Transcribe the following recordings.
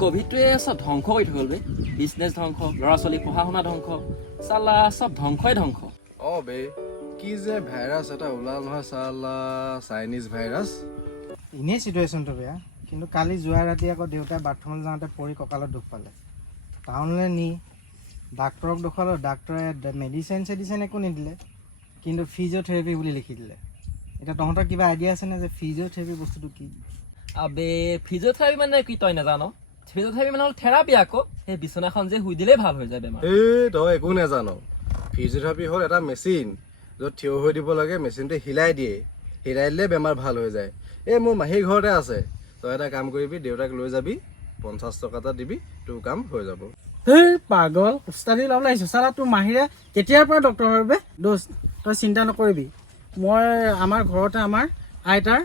কোভিডটোৱে চব ধ্বংস কৰি থৈ গ'ল বে বিজনেছ ধ্বংস ল'ৰা ছোৱালী পঢ়া শুনা ধ্বংস চালা চব ধ্বংসই ধ্বংস বে কি যে ভাইৰাছ এটা ওলাল নহয় চালা চাইনিজ ভাইৰাছ এনেই চিটুৱেশ্যনটো বেয়া কিন্তু কালি যোৱা ৰাতি আকৌ দেউতাই বাথৰুমলৈ যাওঁতে পৰি কঁকালত দুখ পালে টাউনলৈ নি ডাক্তৰক দেখুৱালোঁ ডাক্তৰে মেডিচিন একো নিদিলে কিন্তু ফিজিঅ'থেৰাপি বুলি লিখি দিলে এতিয়া তহঁতৰ কিবা আইডিয়া আছেনে যে ফিজিঅ'থেৰাপি বস্তুটো কি আবে ফিজিঅ'থেৰাপি মানে কি তই নাজান ফিজিঅ'থেৰাপি মানে হ'ল থেৰাপি আকৌ সেই বিচনাখন যে শুই দিলেই ভাল হৈ যায় বেমাৰ তই একো নাজান ফিজিঅ'থেৰাপি হ'ল এটা মেচিন য'ত থিয় হৈ দিব লাগে মেচিনটো হিলাই দিলে বেমাৰ ভাল হৈ যায় মোৰ মাহীৰ ঘৰতে আছে তই এটা কাম কৰিবি দেউতাক লৈ যাবি 50 টকা এটা দিবি তোৰ কাম হৈ যাব পাগল উস্তাদি ল'ব লাগিছে চালা তোৰ মাহীৰে কেতিয়াৰ পৰা ডক্তৰ হয় বে দোষ তই চিন্তা নকৰিবি মই আমাৰ ঘৰতে আমাৰ আইতাৰ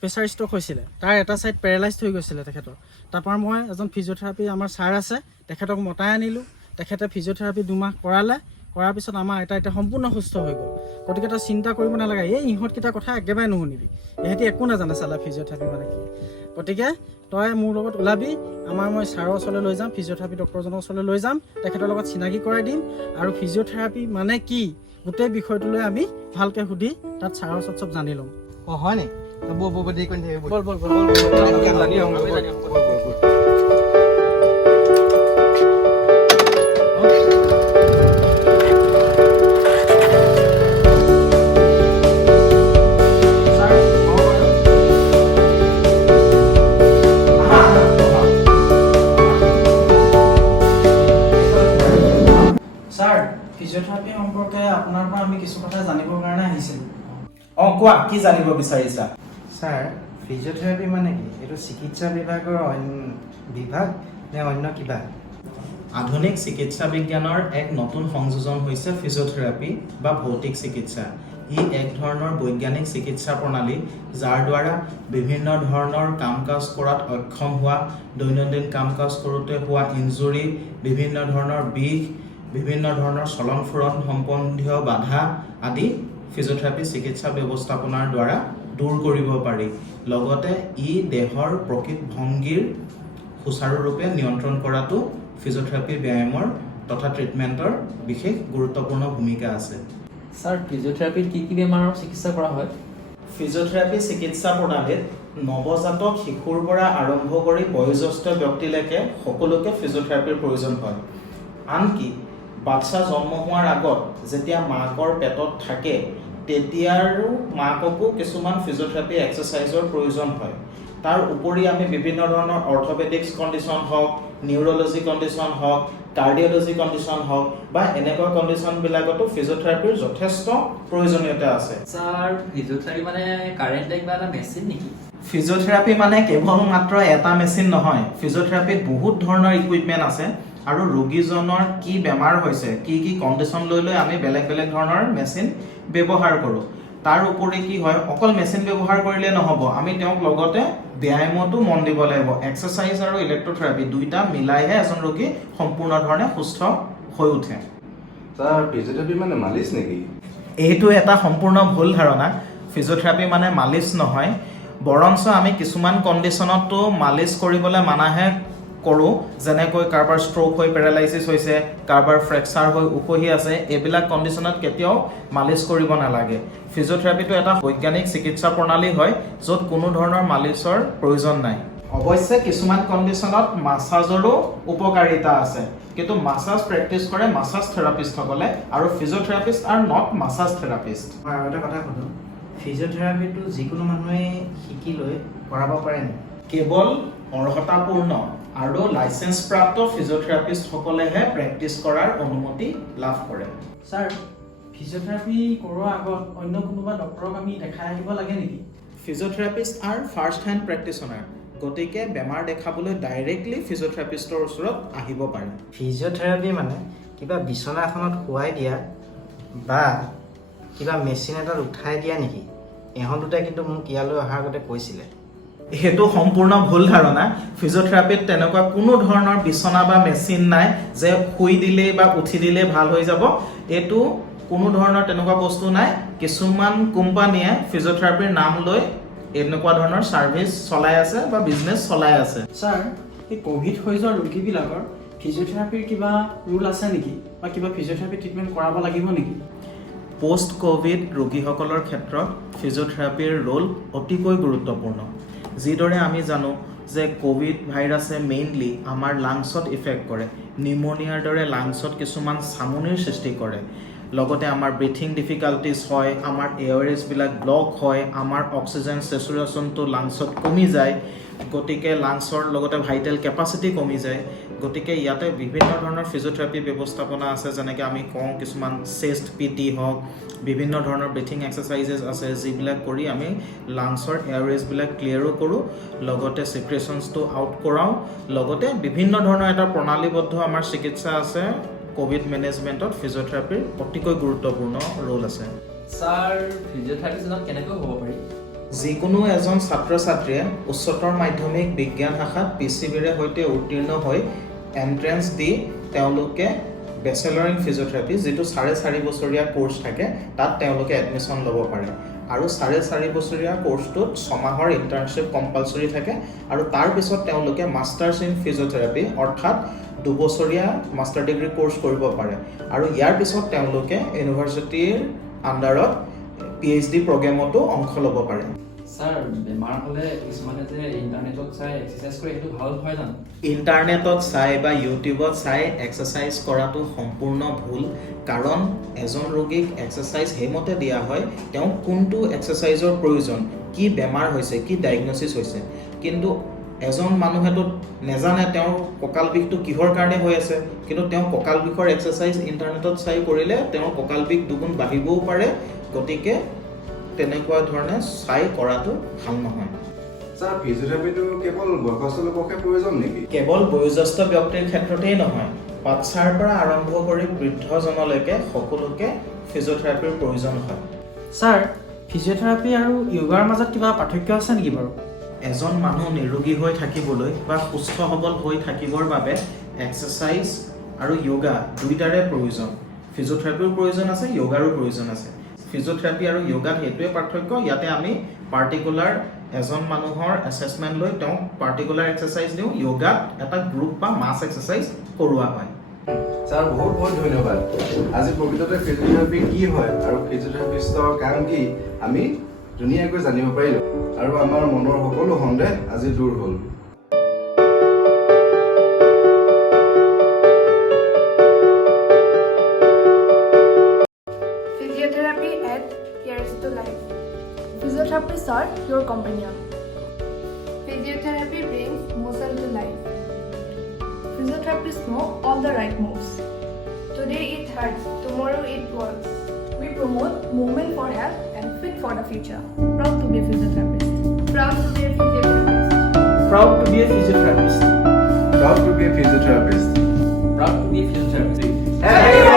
প্ৰেছাৰ ষ্ট্ৰক হৈছিলে তাৰ এটা ছাইড পেৰালাইজ হৈ গৈছিলে তেখেতৰ তাৰপৰা মই এজন ফিজিঅ'থেৰাপি আমাৰ ছাৰ আছে তেখেতক মতাই আনিলোঁ তেখেতে ফিজিঅ'থেৰাপি 2 মাহ কৰাৰ পিছত আমাৰ আইতা এতিয়া সম্পূৰ্ণ সুস্থ হৈ গ'ল গতিকে তই চিন্তা কৰিব নালাগে ইহঁতকেইটা কথা একেবাৰে নুশুনিবি ইহঁতি একো নাজানে চালা ফিজিঅ'থেৰাপি মানে কি গতিকে তই মোৰ লগত ওলাবি মই ছাৰৰ ওচৰলৈ লৈ যাম ফিজিঅ'থেৰাপি ডক্টৰজনৰ ওচৰলৈ লৈ যাম তেখেতৰ লগত চিনাকি কৰাই দিম আৰু ফিজিঅ'থেৰাপি মানে কি গোটেই বিষয়টো লৈ আমি ভালকৈ সুধি তাত ছাৰৰ ওচৰত চব জানি ল'ম হয় নে দেৰি কৰি ফিজিঅ'থেৰাপি সম্পৰ্কে আপোনাৰ পৰা আমি কিছু কথা জানিবৰ কাৰণে আহিছিলোঁ কোৱা কি জানিব বিচাৰিছা ছাৰ ফিজিঅ'থেৰাপি মানে কি এইটো চিকিৎসা বিভাগৰ বিভাগ নে অন্য কিবা আধুনিক চিকিৎসা বিজ্ঞানৰ এক নতুন সংযোজন হৈছে ফিজিঅ'থেৰাপি বা ভৌতিক চিকিৎসা ই এক ধৰণৰ বৈজ্ঞানিক চিকিৎসা প্ৰণালী যাৰ দ্বাৰা বিভিন্ন ধৰণৰ কাম কাজ কৰাত অক্ষম হোৱা দৈনন্দিন কাম কাজ কৰোঁতে হোৱা ইনজুৰি বিভিন্ন ধৰণৰ বিষ বিভিন্ন ধৰণৰ চলন ফুৰণ সম্বন্ধীয় বাধা আদি ফিজিঅ'থেৰাপি চিকিৎসা ব্যৱস্থাপনাৰ দ্বাৰা দূৰ কৰিব পাৰি লগতে ই দেহৰ প্ৰকৃত ভংগীৰ সুচাৰুৰূপে নিয়ন্ত্ৰণ কৰাটো ফিজিঅ'থেৰাপি ব্যায়ামৰ তথা ট্ৰিটমেণ্টৰ বিশেষ গুৰুত্বপূৰ্ণ ভূমিকা আছে ছাৰ ফিজিঅ'থেৰাপিত কি কি বেমাৰৰ চিকিৎসা কৰা হয় ফিজিঅ'থেৰাপি চিকিৎসা প্ৰণালীত নৱজাতক শিশুৰ পৰা আৰম্ভ কৰি বয়োজ্যেষ্ঠ ব্যক্তিলৈকে সকলোকে ফিজিঅ'থেৰাপিৰ প্ৰয়োজন হয় আনকি বাচ্চা জন্ম হোৱাৰ আগত যেতিয়া মাকৰ পেটত থাকে তেতিয়াৰো মাককো কিছুমান ফিজিঅ'থেৰাপি এক্সাৰচাইজৰ প্ৰয়োজন হয় তাৰ উপৰি আমি বিভিন্ন ধৰণৰ অৰ্থপেডিক্স কণ্ডিশ্যন হওক নিউৰলজি কণ্ডিশ্যন হওক কাৰ্ডিঅ'লজি কণ্ডিশ্যন হওক বা এনেকুৱা কণ্ডিশ্যনবিলাকতো ফিজিঅ'থেৰাপিৰ যথেষ্ট প্ৰয়োজনীয়তা আছে ছাৰ ফিজিঅ'থেৰাপি মানে কাৰেণ্ট কিবা এটা মেচিন নেকি ফিজিঅ'থেৰাপি মানে কেৱল মাত্ৰ এটা মেচিন নহয় ফিজিঅ'থেৰাপিত বহুত ধৰণৰ ইকুইপমেণ্ট আছে আৰু ৰোগীজনৰ কি বেমাৰ হৈছে কি কণ্ডিশ্যন লৈ আমি বেলেগ বেলেগ ধৰণৰ মেচিন ব্যৱহাৰ কৰোঁ তাৰ উপৰি কি হয় অকল মেচিন ব্যৱহাৰ কৰিলে নহ'ব আমি তেওঁক লগতে ব্যায়ামতো মন দিব লাগিব এক্সাৰচাইজ আৰু ইলেক্ট্ৰথেৰাপি দুইটা মিলাইহে এজন ৰোগী সম্পূৰ্ণ ধৰণে সুস্থ হৈ উঠে ছাৰ ফিজিঅ'থেৰাপি মানে মালিচ নেকি এইটো এটা সম্পূৰ্ণ ভুল ধাৰণা ফিজিঅ'থেৰাপি মানে মালিচ নহয় বৰঞ্চ আমি কিছুমান কণ্ডিশ্যনতো মালিচ কৰিবলৈ মানাহে কৰোঁ যেনেকৈ কাৰোবাৰ ষ্ট্ৰ'ক হৈ পেৰালাইচিছ হৈছে কাৰোবাৰ ফ্ৰেকচাৰ হৈ উখহি আছে এইবিলাক কণ্ডিশ্যনত কেতিয়াও মালিচ কৰিব নালাগে ফিজিঅ'থেৰাপিটো এটা বৈজ্ঞানিক চিকিৎসা প্ৰণালী হয় য'ত কোনো ধৰণৰ মালিচৰ প্ৰয়োজন নাই অৱশ্যে কিছুমান কণ্ডিশ্যনত মাছাজৰো উপকাৰিতা আছে কিন্তু মাছাজ প্ৰেক্টিছ কৰে মাছাজ থেৰাপিষ্টসকলে আৰু physiotherapist are not massage therapist মই আৰু এটা কথা সুধোঁ ফিজিঅ'থেৰাপিটো যিকোনো মানুহে শিকি লৈ কৰাব পাৰে নেকি কেৱল অৰ্হতাপূৰ্ণ আৰু লাইচেন্সপ্ৰাপ্ত ফিজিঅ'থেৰাপিষ্টসকলেহে প্ৰেক্টিছ কৰাৰ অনুমতি লাভ কৰে ছাৰ ফিজিঅ'থেৰাপি কৰোৱাৰ আগত অন্য কোনোবা ডক্টৰক আমি দেখাই আহিব লাগে নেকি physiotherapist R first hand practitioner গতিকে বেমাৰ দেখাবলৈ ডাইৰেক্টলি ফিজিঅ'থেৰাপিষ্টৰ ওচৰত আহিব পাৰে ফিজিঅ'থেৰাপি মানে কিবা বিচনা এখনত শুৱাই দিয়া বা কিবা মেচিন এটাত উঠাই দিয়া নেকি এহঁত দুটাই কিন্তু মোক ইয়ালৈ অহাৰ আগতে কৈছিলে সেইটো সম্পূৰ্ণ ভুল ধাৰণা ফিজিঅ'থেৰাপিত তেনেকুৱা কোনো ধৰণৰ বিচনা বা মেচিন নাই যে শুই দিলেই বা উঠি দিলেই ভাল হৈ যাব এইটো কোনো ধৰণৰ তেনেকুৱা বস্তু নাই কিছুমান কোম্পানীয়ে ফিজিঅ'থেৰাপিৰ নাম লৈ এনেকুৱা ধৰণৰ সাৰ্ভিস চলাই আছে বা বিজনেস চলাই আছে স্যাৰ এই কোভিড হৈ যোৱা ৰোগীবিলাকৰ ফিজিঅ'থেৰাপিৰ কিবা ৰুল আছে নেকি বা কিবা ফিজিঅ'থেৰাপি ট্ৰিটমেণ্ট কৰাব লাগিব নেকি? পোষ্ট কোভিড ৰোগীসকলৰ ক্ষেত্ৰত ফিজিঅ'থেৰাপিৰ ৰোল অতিকৈ গুৰুত্বপূৰ্ণ। যিদৰে আমি জানো যে কোভিড ভাইৰাছে মেইনলি আমাৰ লাংছত ইফেক্ট কৰে, নিউমনিয়াৰ দৰে লাংছত কিছুমান চামনিৰ সৃষ্টি কৰে, লগতে আমাৰ ব্ৰিথিং ডিফিকাল্টিছ হয়, আমাৰ এয়াৰৱেজবিলাক ব্লক হয়, আমাৰ অক্সিজেন চেচুৰেশ্যনটো লাংছত কমি যায়, গতিকে লাংছৰ লগতে ভাইটেল কেপাচিটি কমি যায়। গতিকে ইয়াতে বিভিন্ন ধৰণৰ ফিজিঅ'থেৰাপি ব্যৱস্থাপনা আছে, যেনেকৈ আমি কওঁ কিছুমান চেষ্ট পিটি হওক, বিভিন্ন ধৰণৰ ব্ৰিথিং এক্সাৰচাইজেছ আছে, যিবিলাক কৰি আমি লাংছৰ এয়াৰৱেজবিলাক ক্লিয়াৰো কৰোঁ, লগতে ছিক্ৰেশ্যনছটো আউট কৰাওঁ, লগতে বিভিন্ন ধৰণৰ এটা প্ৰণালীবদ্ধ আমাৰ চিকিৎসা আছে। কোভিড মেনেজমেণ্টত ফিজিঅ'থেৰাপিৰ অতিকৈ গুৰুত্বপূৰ্ণ ৰোল আছে। ছাৰ ফিজিঅ'থেৰাপিষ্টজন কেনেকৈ হ'ব পাৰি? যিকোনো এজন ছাত্ৰ ছাত্ৰীয়ে উচ্চতৰ মাধ্যমিক বিজ্ঞান শাখাত PCBৰে সৈতে উত্তীৰ্ণ হৈ এণ্ট্ৰেঞ্চ দি তেওঁলোকে বেচেলৰ ইন ফিজিঅ'থেৰাপি যিটো 4.5 বছৰীয়া কোৰ্চ থাকে তাত তেওঁলোকে এডমিশ্যন ল'ব পাৰে। আৰু 4.5 বছৰীয়া কোৰ্চটোত 6 মাহৰ ইণ্টাৰ্ণশ্বিপ কম্পালচৰি থাকে, আৰু তাৰপিছত তেওঁলোকে মাষ্টাৰ্ছ ইন ফিজিঅ'থেৰাপি অৰ্থাৎ 2 বছৰীয়া মাষ্টাৰ ডিগ্ৰী কোৰ্চ কৰিব পাৰে। আৰু ইয়াৰ পিছত তেওঁলোকে ইউনিভাৰ্চিটিৰ আণ্ডাৰত PhD প্ৰগ্ৰেমতো অংশ ল'ব পাৰে। ছাৰ বেমাৰ হ'লে কিছুমানে যে ইণ্টাৰনেটত চাই এক্সাৰচাইজ কৰে, সেইটো ভাল হয় জানো? ইণ্টাৰনেটত চাই বা ইউটিউবত চাই এক্সাৰচাইজ কৰাটো সম্পূৰ্ণ ভুল, কাৰণ এজন ৰোগীক এক্সাৰচাইজ সেইমতে দিয়া হয় তেওঁক কোনটো এক্সাৰচাইজৰ প্ৰয়োজন, কি বেমাৰ হৈছে, কি ডায়েগনচিছ হৈছে। কিন্তু এজন মানুহেতো নেজানে তেওঁৰ কঁকাল বিষটো কিহৰ কাৰণে হৈ আছে, কিন্তু তেওঁ কঁকাল বিষৰ এক্সাৰচাইজ ইণ্টাৰনেটত চাই কৰিলে তেওঁৰ কঁকাল বিষ দুগুণ বাঢ়িবও পাৰে। গতিকে তেনেকুৱা ধৰণে চাই কৰাটো ভাল নহয়। ছাৰ ফিজিঅ'থেৰাপিটো কেৱল বয়সস্থ লোককহে প্ৰয়োজন নেকি? কেৱল বয়োজ্যেষ্ঠ ব্যক্তিৰ ক্ষেত্ৰতেই নহয়, বাচ্ছাৰ পৰা আৰম্ভ কৰি বৃদ্ধজনলৈকে সকলোকে ফিজিঅ'থেৰাপিৰ প্ৰয়োজন হয়। ছাৰ ফিজিঅ'থেৰাপি আৰু য়োগাৰ মাজত কিবা পাৰ্থক্য আছে নেকি বাৰু? এজন মানুহ নিৰোগী হৈ থাকিবলৈ বা সুস্থ সবল হৈ থাকিবৰ বাবে এক্সাৰচাইজ আৰু য়োগা দুয়োটাৰে প্ৰয়োজন। ফিজিঅ'থেৰাপিৰো প্ৰয়োজন আছে, য়োগাৰো প্ৰয়োজন আছে। ফিজিঅ'থেৰাপি আৰু য়োগাত সেইটোৱে পাৰ্থক্য, ইয়াতে আমি পাৰ্টিকুলাৰ এজন মানুহৰ এছেছমেণ্ট লৈ তেওঁক পাৰ্টিকুলাৰ এক্সাৰচাইজ দিওঁ, য়োগাত এটা গ্ৰুপ বা মাছ এক্সাৰচাইজ কৰোৱা হয়। ছাৰ বহুত বহুত ধন্যবাদ। আজি প্ৰকৃততে ফিজিঅ'থেৰাপি কি হয় আৰু ফিজিঅ'থেৰাপিষ্টৰ কাম কি আমি ধুনীয়াকৈ জানিব পাৰিলোঁ, আৰু আমাৰ মনৰ সকলো সন্দেহ আজি দূৰ হ'ল। Physiotherapy adds years to life. Physiotherapists are your companion. Physiotherapy brings motion to life. Physiotherapists know all the right moves. Today it hurts, tomorrow it works. We promote movement for health and fit for the future. Proud to be a physiotherapist. Proud to be a physiotherapist. Proud to be a physiotherapist. Proud to be a physiotherapist. Proud to be a physiotherapist. Hey!